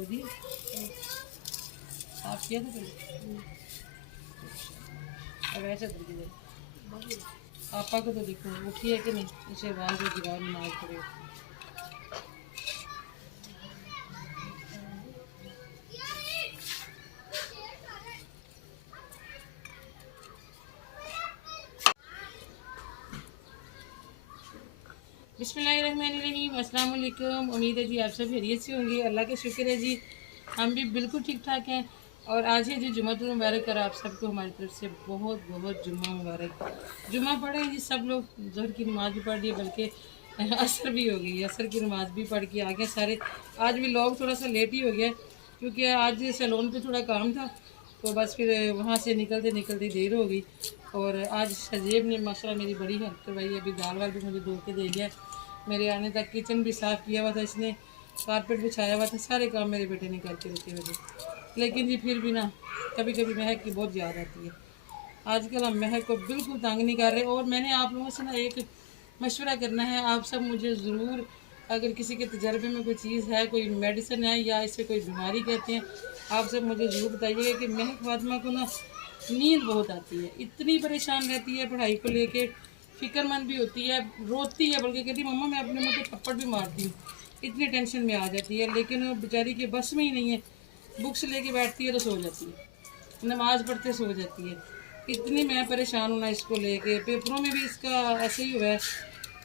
धो दी, साफ किया था कल। अब ऐसा कर दी आपा को तो देखो उठी है कि नहीं, उसे आवाज़ जगा नमाज पड़े। बिस्मिल्लाहिर्रहमानिर्रहीम, अस्सलाम वालेकुम। उम्मीद है जी आप सब खैरियत से होंगे। अल्लाह का शुक्र है जी, हम भी बिल्कुल ठीक ठाक हैं। और आज है जी जुम्मतुल मुबारक, और आप सबको हमारी तरफ से बहुत बहुत जुम्मा मुबारक। जुम्मा पढ़े जी सब लोग, ज़ोहर की नमाज़ भी पढ़ ली, बल्कि असर भी हो गई, असर की नमाज़ भी पढ़ के आ गए सारे। आज भी लोग थोड़ा सा लेट ही हो गया, क्योंकि आज सैलून पे थोड़ा काम था, तो बस फिर वहाँ से निकलते निकलते देर हो गई। और आज शजेब ने माशाल्लाह मेरी बड़ी हेल्प करवाई। अभी दाल वाल भी मुझे धो के दे गया, मेरे आने तक किचन भी साफ़ किया हुआ था इसने, कारपेट बिछाया हुआ था, सारे काम मेरे बेटे ने करके रखे हुए थे। लेकिन जी फिर भी ना कभी कभी महक की बहुत याद आती है। आजकल हम महक को बिल्कुल तंग नहीं कर रहे। और मैंने आप लोगों से ना एक मशवरा करना है, आप सब मुझे ज़रूर, अगर किसी के तजर्बे में कोई चीज़ है, कोई मेडिसिन है या इससे कोई बीमारी कहते हैं, आप सब मुझे ज़रूर बताइएगा। कि महक फातिमा को ना नींद बहुत आती है, इतनी परेशान रहती है पढ़ाई को लेके, फिक्रमंद भी होती है, रोती है, बल्कि कहती मम्मा मैं अपने मुँह पे थप्पड़ भी मारती हूँ, इतनी टेंशन में आ जाती है। लेकिन वो बेचारी के बस में ही नहीं है, बुक्स लेके बैठती है तो सो जाती है, नमाज़ पढ़ते सो जाती है। इतनी मैं परेशान हूँ ना इसको लेके। पेपरों में भी इसका ऐसे ही हुआ है,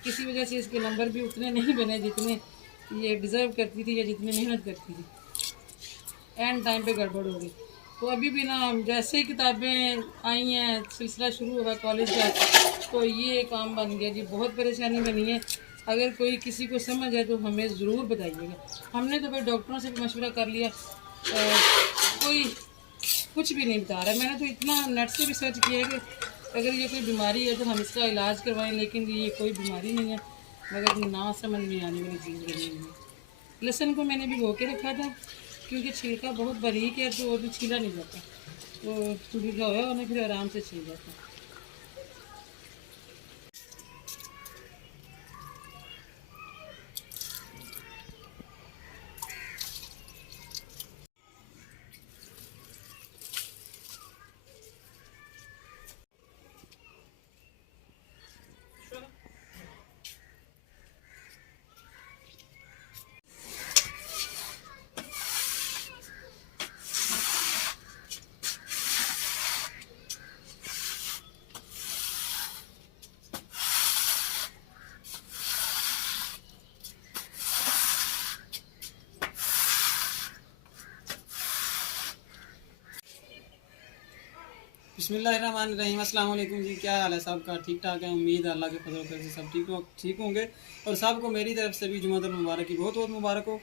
किसी वजह से इसके नंबर भी उतने नहीं बने जितने ये डिज़र्व करती थी या जितनी मेहनत करती थी। एंड टाइम पे गड़बड़ हो गई। तो अभी भी ना जैसे ही किताबें आई हैं, सिलसिला शुरू होगा कॉलेज का, तो ये काम बन गया जी, बहुत परेशानी बनी है। अगर कोई किसी को समझ है तो हमें ज़रूर बताइएगा। हमने तो भाई डॉक्टरों से भी मशवरा कर लिया, कोई कुछ भी नहीं बता रहा। मैंने तो इतना नेट से भी सर्च किया है कि अगर ये कोई बीमारी है तो हम इसका इलाज करवाएं, लेकिन ये कोई बीमारी नहीं है, मगर ना समझ में आने वाली चीज़ बनी हुई है। लहसुन को मैंने भिगो के रखा था, क्योंकि छिलका बहुत बारीक है तो वो भी छीला नहीं जाता, तो भिगोया उन्हें फिर आराम से छिल जाता है। बिस्मिल्लाहिर्रहमानिर्रहीम, अस्सलाम वालेकुम जी। क्या हाल है सबका? ठीक ठाक है? उम्मीद है अल्लाह के फजल से सब ठीक होंगे। और सबको मेरी तरफ से भी जुमातुल मुबारक की बहुत बहुत मुबारक हो।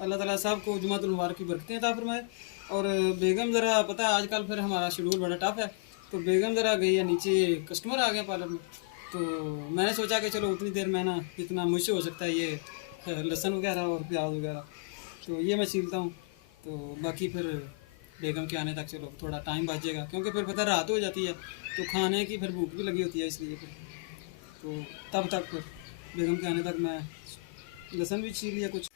अल्लाह ताला सबको जुमातुल मुबारक की बरकतें अता फरमाए। और बेगम ज़रा पता है आजकल फिर हमारा शेड्यूल बड़ा टफ है, तो बेगम ज़रा गई है नीचे, कस्टमर आ गए पार्लर में। तो मैंने सोचा कि चलो उतनी देर में ना जितना मुझसे हो सकता है ये लहसुन वगैरह और प्याज वगैरह, तो ये मैं छीलता हूँ। तो बाकी फिर बेगम के आने तक चलो थोड़ा टाइम बच जाएगा, क्योंकि फिर पता रात हो जाती है तो खाने की फिर भूख भी लगी होती है, इसलिए फिर तो तब तक फिर बेगम के आने तक मैं लहसुन भी छील लिया कुछ।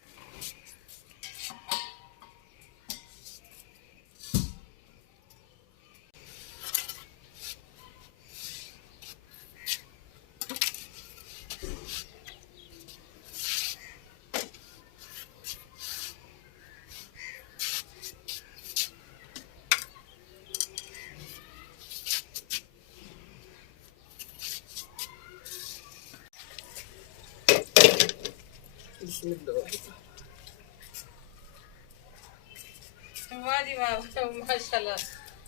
वाह जी वाह, माशाल्लाह।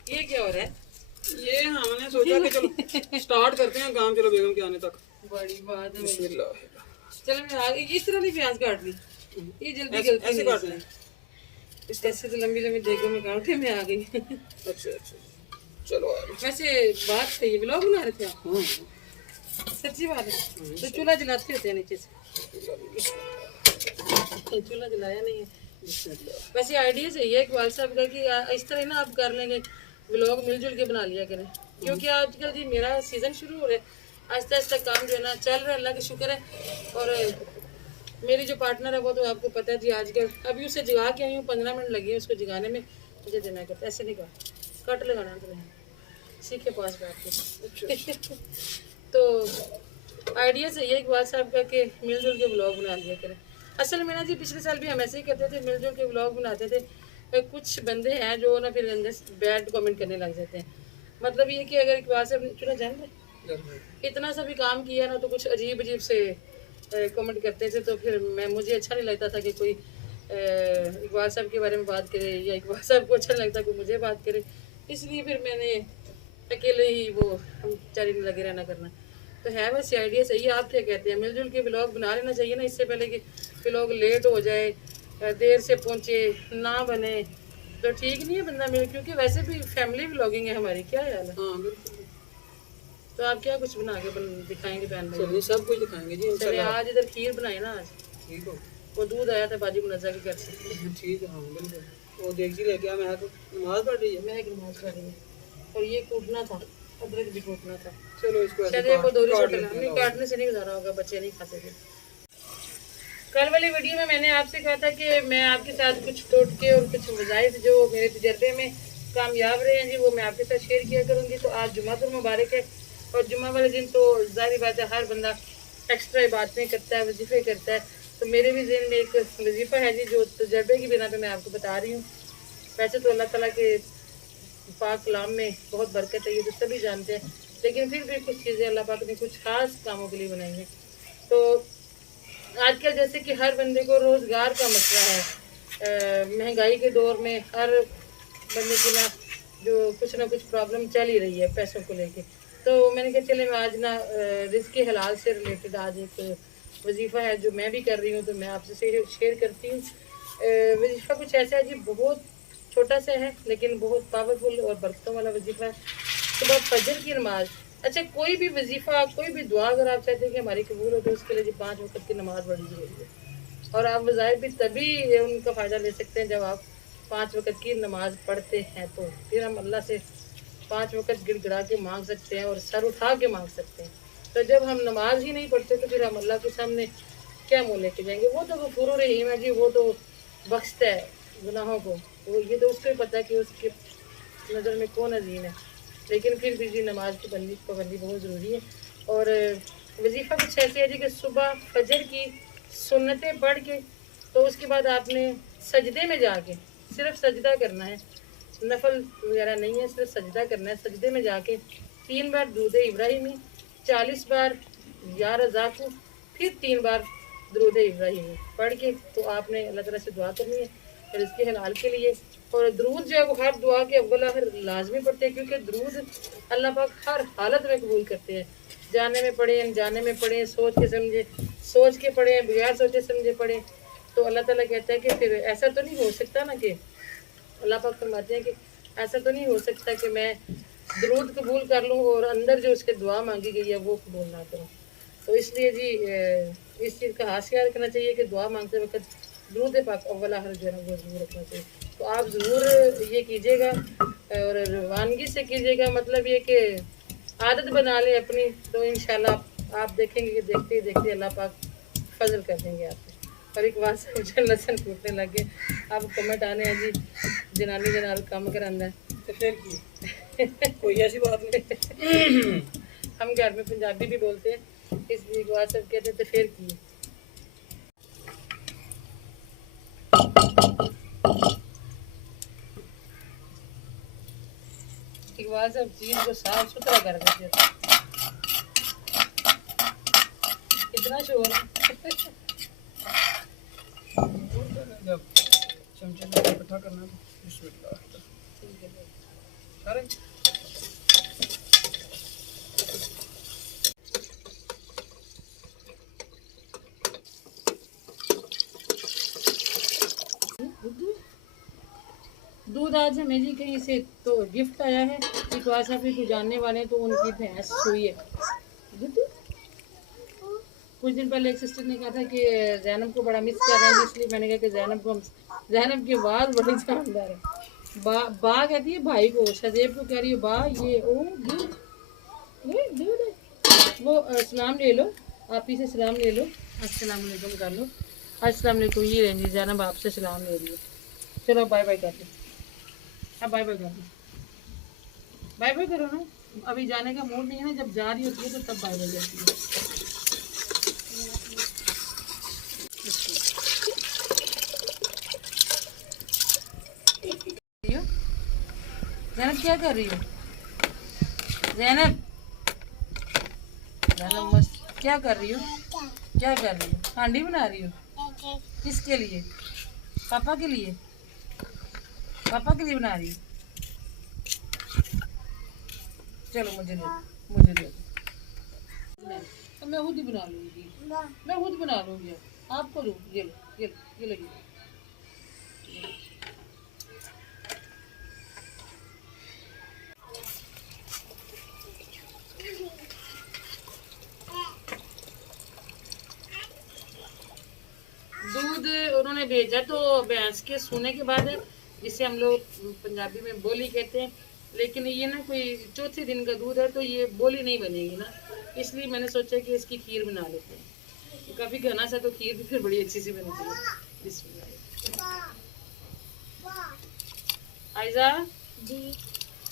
ये क्या हो रहा है? ये हमने सोचा कि चलो स्टार्ट करते हैं काम, चलो बेगम के आने तक। बड़ी बात है। बिस्मिल्लाह। चलो मैं आगे इस तरह नहीं प्याज काट ली, ये जल्दी गलती ऐसे नहीं काट है। लें। ऐसे तो लंबी लंबी देखो में काटे में आ गई। अच्छा अच्छा, चलो आ रही। वैसे बात सही है, ब्लॉग बना रहे थे आप? सच्ची बात है। तो चूल्हा जलाते होते हैं नीचे से? चूल्हा जलाया नहीं है। वैसे आइडिया सही है इकबाल साहब का कि इस तरह ना आप कर लेंगे, व्लॉग मिलजुल के बना लिया करें। क्योंकि आजकल जी मेरा सीज़न शुरू हो रहा है, आहिस्ता आहिस्ता काम जो है ना चल रहा है, अल्लाह का शुक्र है। और मेरी जो पार्टनर है वो तो आपको पता है जी, आजकल अभी उसे जगा के आई हूँ, 15 मिनट लगे हैं उसको जगाने में। मुझे देना करता ऐसे नहीं कहा, कट लगाना तो नहीं, इसी के पास बैठ के तो आइडिया सही है एक बात साहब का कि मिलजुल के ब्लॉग बना लिया करें। असल में ना जी पिछले साल भी हम ऐसे ही करते थे, मिलजुल के ब्लॉग बनाते थे। कुछ बंदे हैं जो ना फिर अंदर बैड कमेंट करने लग जाते हैं। मतलब ये कि अगर एक बार से चुना जान इतना सा भी काम किया ना तो कुछ अजीब अजीब से कमेंट करते थे। तो फिर मुझे अच्छा नहीं लगता था कि कोई इकबाल साहब के बारे में बात करे या इकबाल साहब को अच्छा नहीं लगता कोई मुझे बात करे। इसलिए फिर मैंने अकेले ही वो हम चारी में लगे रहना करना। तो है वैसे आइडिया सही है। आप क्या कहते हैं? मिलजुल के ब्लॉग बना लेना चाहिए ना, इससे पहले कि ब्लॉग लेट हो जाए, देर से पहुँचे ना बने तो ठीक नहीं है बंदा मिल, क्योंकि वैसे भी फैमिली ब्लॉगिंग है हमारी। क्या ख्याल है? हाँ बिल्कुल। तो आप क्या कुछ बना के दिखाएंगे बहन भाई? चलिए सब कुछ दिखाएंगे जी चलिए इंशाल्लाह। आज इधर खीर बनाई ना आज, ठीक हो, वो दूध आया था बाजी मुनज़्ज़ा के घर से। ठीक है, हाँ बिल्कुल। वो देख ही लेके मैं तो नमाज पढ़ रही है। मैं एक नमाज पढ़ रही हूँ और ये कूटना था, अदरक भी कूटना था। चलो इसको ऐसे चलिए वो दोरी काट से लेते नहीं हैं। काटने से नहीं गुजारा होगा, बच्चे नहीं खाते थे। कल वाली वीडियो में मैंने आपसे कहा था कि मैं आपके साथ कुछ टोटके और कुछ वज़ाइफ जो मेरे तजर्बे में कामयाब रहे हैं जी वो मैं आपके साथ शेयर किया करूँगी। तो आज जुम्मातुल मुबारक है और जुम्मा वाले दिन तो जाहिर बात है हर बंदा एक्स्ट्रा इबादतें करता है, वजीफ़े करता है। तो मेरे भी ज़हन में एक वजीफ़ा है जी जो तजर्बे की बिना पे मैं आपको बता रही हूँ। वैसे तो अल्लाह ताला के पाक कलाम में बहुत बरकत है, ये तो सभी जानते हैं, लेकिन फिर भी कुछ चीज़ें अल्लाह पाक ने कुछ खास कामों के लिए बनाई हैं। तो आजकल जैसे कि हर बंदे को रोज़गार का मसला है, महंगाई के दौर में हर बंदे की ना जो कुछ ना कुछ प्रॉब्लम चल ही रही है पैसों को लेके। तो मैंने कहा चले मैं आज ना रिज़्क़ हलाल से रिलेटेड आज एक वजीफ़ा है जो मैं भी कर रही हूँ तो मैं आपसे शेयर करती हूँ। वजीफ़ा कुछ ऐसा है जी, बहुत छोटा सा है लेकिन बहुत पावरफुल और बरकतों वाला वजीफ़ा है। सुबह फजर की नमाज, अच्छा कोई भी वजीफ़ा कोई भी दुआ अगर आप चाहते हैं कि हमारी कबूल हो तो उसके लिए जी 5 वक्त की नमाज बड़ी ज़रूरी है। और आप वज़ाइफ भी तभी उनका फ़ायदा ले सकते हैं जब आप 5 वक्त की नमाज पढ़ते हैं। तो फिर हम अल्लाह से 5 वक्त गिड़गिड़ा के मांग सकते हैं और सर उठा के मांग सकते हैं। तो जब हम नमाज ही नहीं पढ़ते तो फिर हम अल्लाह के सामने क्या मुँह लेके जाएंगे? वो तो गफूर रहीम है जी, वो तो बख्शता है गुनाहों को। वो ये तो उसको ही पता है कि उसकी नज़र में कौन अजीम है। लेकिन फिर भी जी नमाज की पाबंदी बहुत ज़रूरी है। और वजीफ़ा कुछ ऐसे है जी कि सुबह फजर की सुन्नतें पढ़ के तो उसके बाद आपने सजदे में जाके सिर्फ सजदा करना है, नफल वगैरह नहीं है, सिर्फ सजदा करना है। सजदे में जाके 3 बार दुरूद इब्राहिमी, 40 बार या रज़ाक़ू, फिर 3 बार दुरूद इब्राहिमी पढ़ के तो आपने अल्लाह ताला से दुआ करनी है रिज़्क़ हलाल के लिए। और दरूद जो है वो हर दुआ के अव्वल आखिर लाजमी पढ़ते हैं, क्योंकि दरूद अल्लाह पाक हर हालत में कबूल करते हैं। जाने में पढ़ें, अनजाने में पढ़ें, सोच के समझे सोच के पढ़ें, बगैर सोचे समझे पढ़ें। तो अल्लाह ताला कहता है कि फिर ऐसा तो नहीं हो सकता ना कि अल्लाह पाक फरमाते हैं कि ऐसा तो नहीं हो सकता कि मैं दरूद कबूल कर लूँ और अंदर जो उसके दुआ मांगी गई है वो कबूल ना करूँ। तो इसलिए जी इस चीज़ का हाथ ख्याल रखना चाहिए कि दुआ मांगते वक्त दरूद पाक अव्वल आखिर जो है ना वो ज़रूर रखना चाहिए। तो आप ज़रूर ये कीजिएगा और रवानगी से कीजिएगा, मतलब ये कि आदत बना लें अपनी। तो इंशाल्लाह आप देखेंगे कि देखते ही देखते अल्लाह पाक फजल कर देंगे आपको। और एक बात से मुझे लसन टूटने लगे, अब कमेंट आने हैं जी जनानी के नाल काम करांदा है। तो फिर की कोई ऐसी बात नहीं। हम घर में पंजाबी भी बोलते हैं, इसलिए एक बात सब कहते हैं तो फिर की एक बात सब चीज़ को साफ सुथरा कर देते हैं। कितना शोर है। जब चमचे में इकट्ठा करना है तो बिस्मिल्लाह ठीक है। सारे दूध आज हमें जी कहीं से तो गिफ्ट आया है, इकबाल साहब भी कुछ जानने वाले हैं तो उनकी भैंस हुई है दूध। कुछ दिन पहले एक सिस्टर ने कहा था कि जैनब को बड़ा मिस कर रहे हैं, इसलिए मैंने कहा कि जैनब की आवाज़ बड़ी शानदार है। बा कहती है भाई को, शदेब को कह रही है बा ये ओ दूध वो सलाम ले लो, आप ही से सलाम ले लो, अस्सलाम वालेकुम कर लो। अस्सलाम वालेकुम। ये रही जी जैनब आपसे सलाम ले रही है। चलो बाय बाय कर लो। अब बाय बाय कर लो। बाय बाय करो ना। अभी जाने का मूड नहीं है ना, जब जा रही होती है तो तब बाय बाय करती है। जैनब क्या कर रही हो? जैनब, जैनब मस्त क्या कर रही हो? क्या कर रही हो? हांडी बना रही हो? किसके लिए? पापा के लिए? पापा के लिए बना रही हो? चलो मुझे दे, मुझे दे दो। तो मैं खुद ही बना लूंगी। मैं खुद बना लूंगी। आपको दो, ये लो, ये लो, ये लगी। दूध उन्होंने भेजा तो भैंस के सोने के बाद है, जिसे हम लोग पंजाबी में बोली कहते हैं। लेकिन ये ना कोई चौथे दिन का दूध है तो ये बोली नहीं बनेगी ना, इसलिए मैंने सोचा कि इसकी खीर बना लेते हैं। काफ़ी घना सा तो खीर भी फिर बड़ी अच्छी सी बनती है। बिस्मिल्लाह। आयजा जी,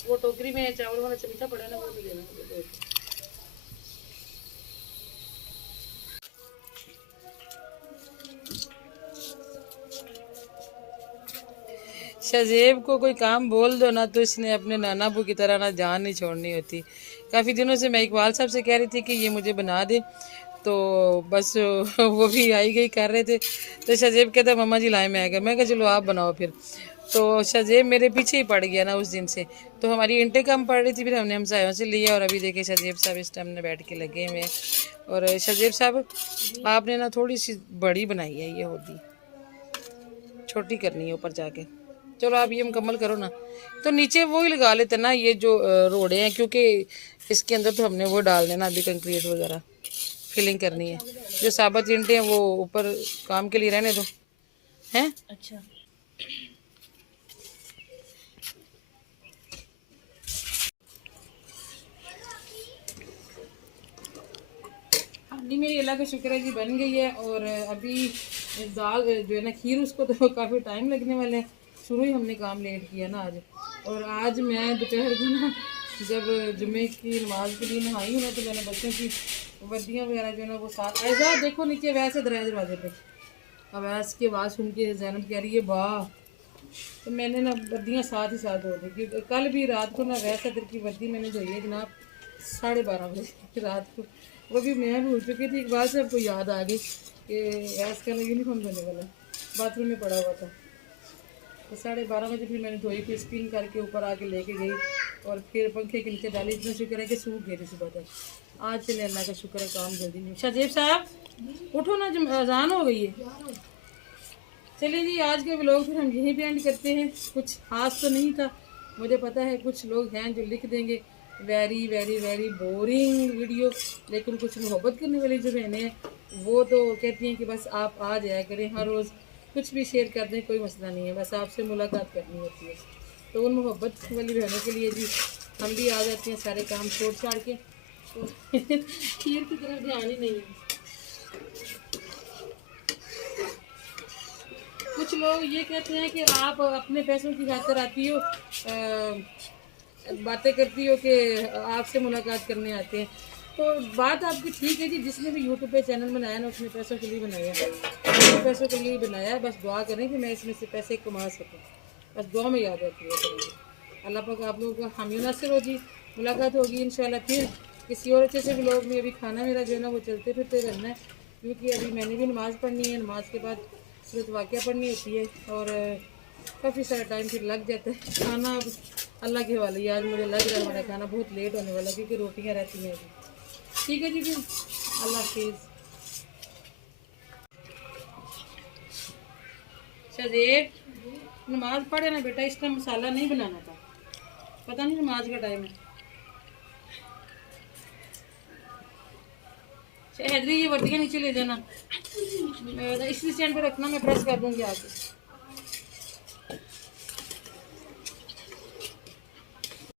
वो टोकरी में चावल वाला चमचा पड़ा ना, वो भी लेना मुझे। शजेब को कोई काम बोल दो ना तो इसने अपने नाना अबू की तरह ना जान नहीं छोड़नी होती। काफ़ी दिनों से मैं इकबाल साहब से कह रही थी कि ये मुझे बना दे, तो बस वो भी आई गई कर रहे थे। तो शजेब कहता मम्मा जी लाए मैं आ गया। मैं कहा चलो आप बनाओ फिर। तो शजेब मेरे पीछे ही पड़ गया ना उस दिन से। तो हमारी इंटें कम पड़ रही थी, फिर हमने हमसायों से लिया और अभी देखे शजेब साहब इस टाइम में बैठ के लगे हुए हैं। और शजेब साहब आपने ना थोड़ी सी बड़ी बनाई है, ये होगी छोटी करनी है ऊपर जाके। चलो आप ये मुकम्मल करो ना, तो नीचे वो ही लगा लेते ना, ये जो रोड़े हैं, क्योंकि इसके अंदर तो हमने वो डाल देना अभी कंक्रीट वगैरह फिलिंग करनी है। जो साबुत ईंटें हैं वो ऊपर काम के लिए रहने दो हैं। अच्छा हांडी मेरी अल्लाह का शुक्र है जी बन गई है। और अभी दाल जो है ना खीर, उसको तो काफ़ी टाइम लगने वाले हैं। शुरू ही हमने काम लेट किया ना आज। और आज मैं दोपहर को ना जब जुम्मे की नमाज के लिए नहाई हूँ ना, तो मैंने बच्चों की वर्दियाँ वगैरह जो है ना वो साथ ऐसा देखो नीचे वैसे दरवाजे पे। अब ऐस की आवाज़ सुन के जैनब कह रही है वाह, तो मैंने ना वर्दियाँ साथ ही साथ धो दी। क्योंकि कल भी रात को ना वैसे दर की वर्दी मैंने धोई है जनाब 12:30 बजे रात को। वो भी मैं भूल चुकी थी। एक बार से आपको याद आ गई कि ऐस का यूनिफॉर्म धोने वाला बाथरूम में पड़ा हुआ था। तो 12:30 बजे फिर मैंने धोई, फिर स्पिन करके ऊपर आके लेके गई और फिर पंखे के नीचे डाली। इतना शुक्र है कि सूख गई थी सुबह तक। आज चले अल्लाह का शुक्र है काम जल्दी नहीं। शाजेब साहब उठो ना, जब अजान हो गई है। चलिए जी, आज के व्लॉग फिर हम यहीं पे एंड करते हैं। कुछ खास तो नहीं था, मुझे पता है कुछ लोग हैं जो लिख देंगे very very very boring video, लेकिन कुछ मोहब्बत करने वाली जो बहनें हैं वो तो कहती हैं कि बस आप आ जाया करें, हर रोज़ कुछ भी शेयर कर दें, कोई मसला नहीं है, बस आपसे मुलाकात करनी होती है। तो उन मोहब्बत वाली बहनों के लिए जी हम भी आ जाते हैं सारे काम छोड़ छाड़ के। तो खीर की तरफ ध्यान ही नहीं है। कुछ लोग ये कहते हैं कि आप अपने पैसों की खातिर आती हो, बातें करती हो कि आपसे मुलाकात करने आते हैं। तो बात आपकी ठीक है जी, जिसने भी यूट्यूब पे चैनल बनाया ना उसने पैसों के लिए बनाया है, उसने पैसों के लिए बनाया है। बस दुआ करें कि मैं इसमें से पैसे कमा सकूँ, बस दुआ में याद रखिए करेंगे। अल्लाह पाक आप लोगों का हामी नासिर हो जी। मुलाकात होगी इंशाल्लाह फिर किसी और अच्छे से व्लॉग में। अभी खाना मेरा जो है ना वो चलते फिरते करना है, क्योंकि अभी मैंने भी नमाज़ पढ़नी है। नमाज के बाद सूरत वाक़या पढ़नी होती है और काफ़ी सारा टाइम फिर लग जाता है। खाना अब अल्लाह के हवाले ही। आज मुझे लग रहा है हमारा खाना बहुत लेट होने वाला, क्योंकि रोटियां रहती हैं अभी। ठीक है जी, फिर अल्लाह हाफिज़। शजेब नमाज पढ़े ना बेटा, इस टाइम मसाला नहीं बनाना था, पता नहीं नमाज का टाइम है। हैदरी ये वर्दियाँ नीचे ले जाना, इसी स्टैंड पे रखना, मैं प्रेस कर दूँगी आके।